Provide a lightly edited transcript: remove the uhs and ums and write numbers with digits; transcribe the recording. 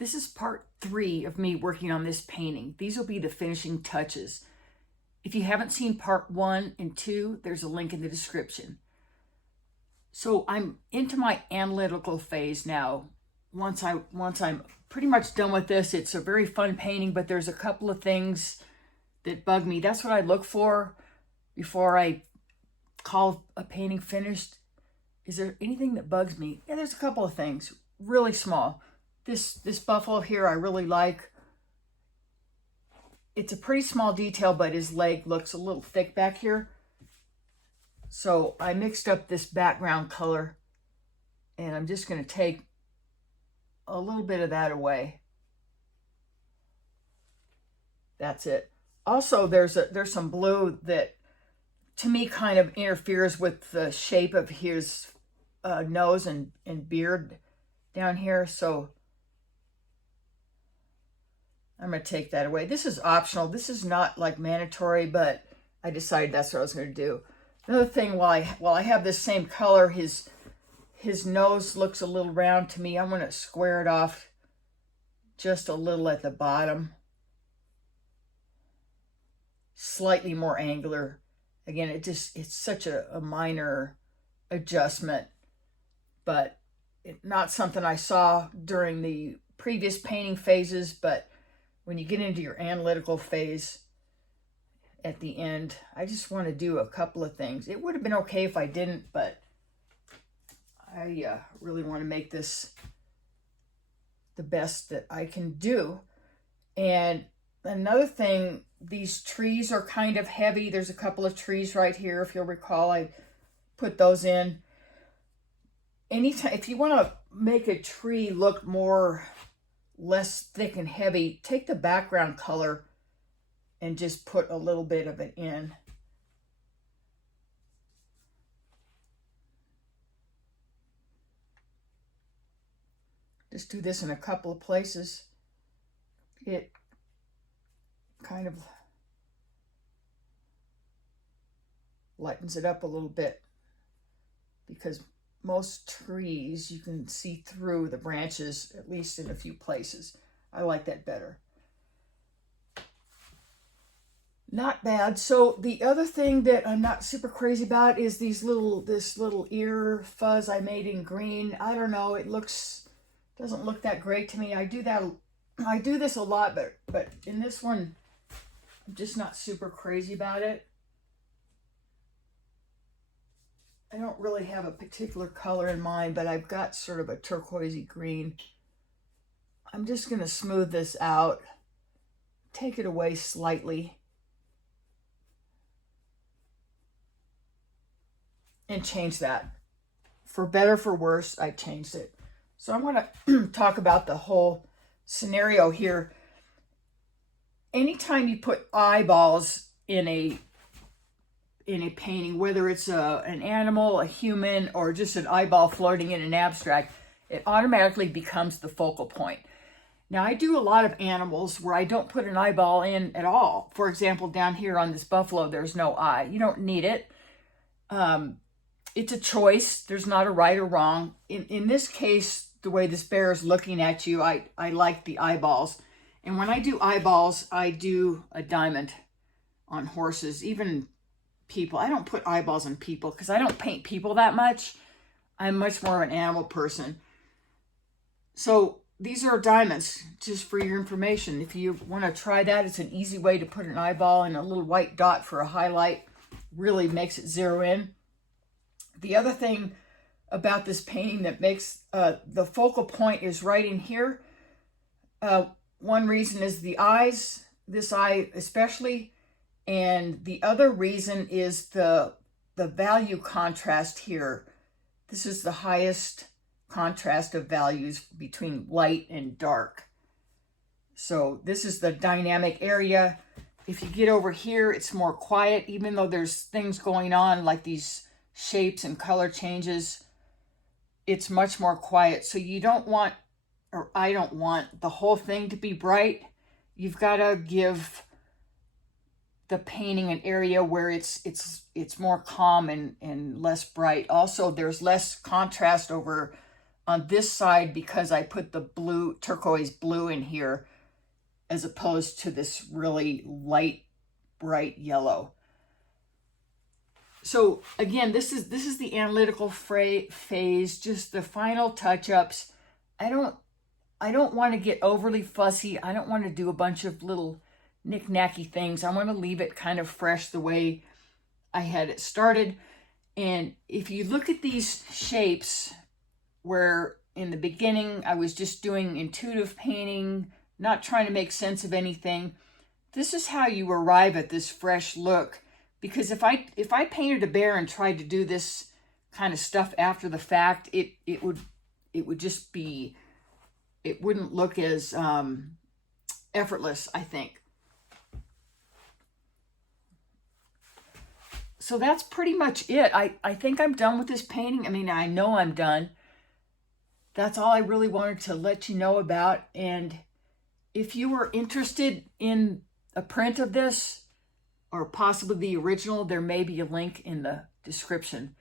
This is part 3 of me working on this painting. These will be the finishing touches. If you haven't seen part 1 and 2, there's a link in the description. So I'm into my analytical phase now. Once I'm pretty much done with this, it's a very fun painting, but there's a couple of things that bug me. That's what I look for before I call a painting finished. Is there anything that bugs me? Yeah, there's a couple of things, really small. This buffalo here I really like. It's a pretty small detail, but his leg looks a little thick back here. So I mixed up this background color, and I'm just going to take a little bit of that away. That's it. Also, there's some blue that to me kind of interferes with the shape of his nose and beard down here. So I'm going to take that away. This is optional. This is not like mandatory, but I decided that's what I was going to do. Another thing, while I have this same color, his nose looks a little round to me. I'm going to square it off just a little at the bottom. Slightly more angular. Again, it's such a minor adjustment, but not something I saw during the previous painting phases, but when you get into your analytical phase at the end, I just want to do a couple of things. It would have been okay if I didn't, but I really want to make this the best that I can do. And another thing, these trees are kind of heavy. There's a couple of trees right here. If you'll recall, I put those in. Anytime, if you want to make a tree look less thick and heavy, take the background color and just put a little bit of it in. Just do this in a couple of places. It kind of lightens it up a little bit, because most trees you can see through the branches, at least in a few places. I like that better. Not bad. So the other thing that I'm not super crazy about is this little ear fuzz I made in green. I don't know, doesn't look that great to me. I do this a lot, but in this one I'm just not super crazy about it. I don't really have a particular color in mind, but I've got sort of a turquoisey green. I'm just going to smooth this out, take it away slightly, and change that. For better, for worse, I changed it. So I'm going to talk about the whole scenario here. Anytime you put eyeballs in a painting, whether it's an animal, a human, or just an eyeball floating in an abstract, it automatically becomes the focal point. Now, I do a lot of animals where I don't put an eyeball in at all. For example, down here on this buffalo, there's no eye. You don't need it. It's a choice. There's not a right or wrong. In this case, the way this bear is looking at you, I like the eyeballs. And when I do eyeballs, I do a diamond on horses, even people. I don't put eyeballs on people because I don't paint people that much. I'm much more of an animal person. So these are diamonds, just for your information. If you want to try that, it's an easy way to put an eyeball and a little white dot for a highlight. Really makes it zero in. The other thing about this painting that makes the focal point is right in here. One reason is the eyes, this eye especially. And the other reason is the value contrast here. This is the highest contrast of values between light and dark. So this is the dynamic area. If you get over here, it's more quiet, even though there's things going on like these shapes and color changes. It's much more quiet. So you don't want, or I don't want, the whole thing to be bright. You've got to give the painting an area where it's more calm and less bright. Also, there's less contrast over on this side because I put the blue, turquoise blue in here as opposed to this really light, bright yellow. So again, this is the analytical phase, just the final touch-ups. I don't want to get overly fussy. I don't want to do a bunch of little knick-knacky things. I want to leave it kind of fresh the way I had it started. And if you look at these shapes, where in the beginning I was just doing intuitive painting, not trying to make sense of anything, this is how you arrive at this fresh look. Because if I painted a bear and tried to do this kind of stuff after the fact, it would just be, it wouldn't look as effortless, I think. So that's pretty much it. I think I'm done with this painting. I mean, I know I'm done. That's all I really wanted to let you know about. And if you were interested in a print of this, or possibly the original, there may be a link in the description.